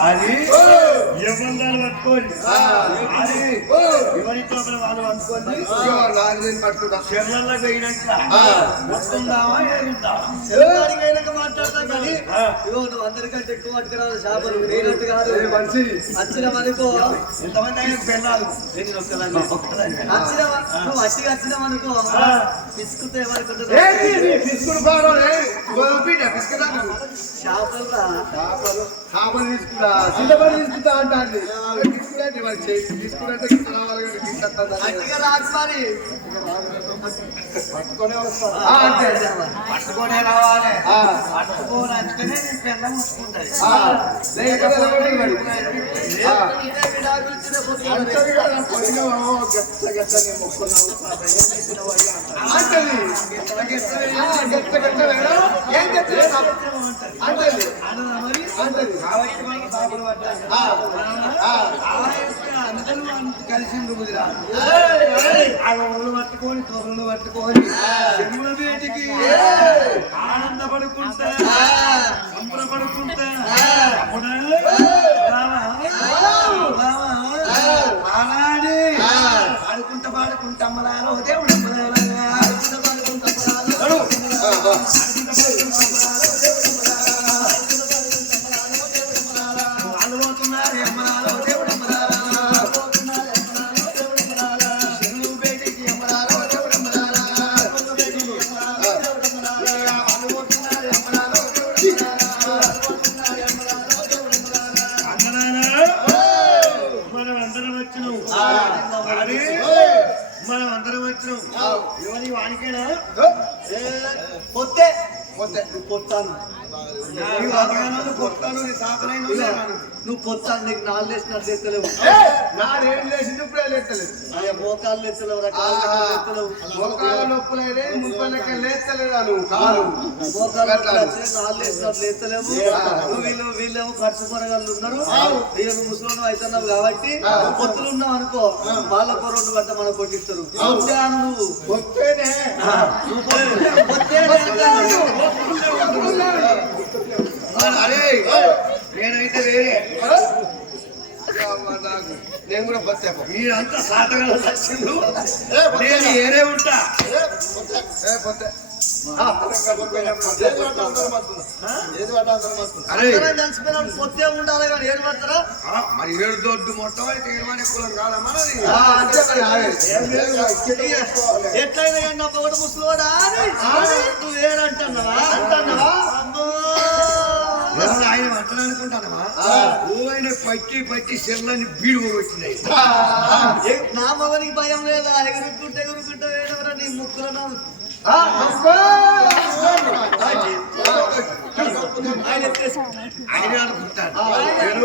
అది పట్టుకోండి. అది ఎవరి వాళ్ళు పట్టుకోండి? పోయినాక మాట్లాడతాం కానీ ఇగో నువ్వు అందరికంటే ఎక్కువ పట్టుకురాదు చేపలు. నేనట్టు కాదు. వచ్చిన మనకో. ఎంతమంది అయినా పెళ్ళాలి. నేను ఒక్కదాన్ని. వచ్చిన నువ్వు అట్టి వచ్చిన మనకో ఆ. పిసుకుతే ఏమనుకుంటున్నావు బిడ్డ తీసుకురాను చేపలు చింతపడి తీసుకుంటా మరి రావాలి పట్టుకొనే వస్తా ఆ, అంతే అంతే. పట్టుకోనే రావాలి. ఆ. పట్టుకోని అంటేనే పెళ్ళం గచ్చ గచ్చ గచ్చ గచ్చ? ఏం ఆ, ఆ. అందరూ కలిసి కుదిరా పట్టుకొని తొరలు పట్టుకొని చెరువుల వేటికి ఆనందపడుకుంటా సంబరపడుకుంటా. అప్పుడే రావా? రావా? ఆనాడే ఆడుకుంటా పాడుకుంటా అమ్మలాలో దేవుడు. మనం అందరం వచ్చినాం మరి మనం అందరం వచ్చినాం. ఎవరి వానికేనా? పొత్తే. పోతే. నువ్వు పొత్తాను. ఈ వాతావరణంలో కొత్తాను నీ సాధనైన ఉన్నాను. నువ్వు పొత్తాను నీకు నాలుగు వేసినట్టు ఎత్తలేవు. నాదేం లేచింది ఇప్పుడే లేస్తలేదు అయ్యా ఎత్తలేవు రకాలు ఎత్తలేవు మోకాల నొప్పులైతే ముప్పలకి లేస్తలేదా నువ్వు. నొప్పులు వచ్చినాయి, నాలుగు నువ్వు వీళ్ళు వీళ్ళేమో ఖర్చు పొరగాళ్ళు ఉన్నారు. వీళ్ళు ముసలి అవుతున్నావు కాబట్టి పొత్తులు ఉన్నావు అనుకో వాళ్ళకు రెండు గంట మనకు కొట్టిస్తారు. నువ్వు. నువ్వు. అరే నేనైతే వేరే. నేను కూడా బతేపో మీరంతా సాటగల పొత్తే. నేను ఏరే ఉంటా. మరి ఏడు దొడ్డు మొత్తం అయితే ఏమని కులం కాదా మనది. ఎట్లయినా అని నువ్వు ఏడంటున్నావా అంటున్నావా? అమ్మో. ఎవరు ఆయన అంటాను అనుకుంటానమా ఓవైన పట్టి పట్టి చెల్లని బీడు వచ్చినాయి నా మగనికి భయం లేదా ఎగురుకుంటే ఎగురుకుంటే వేడవరా నీ ముక్కులో నా! ఆయన ఆయన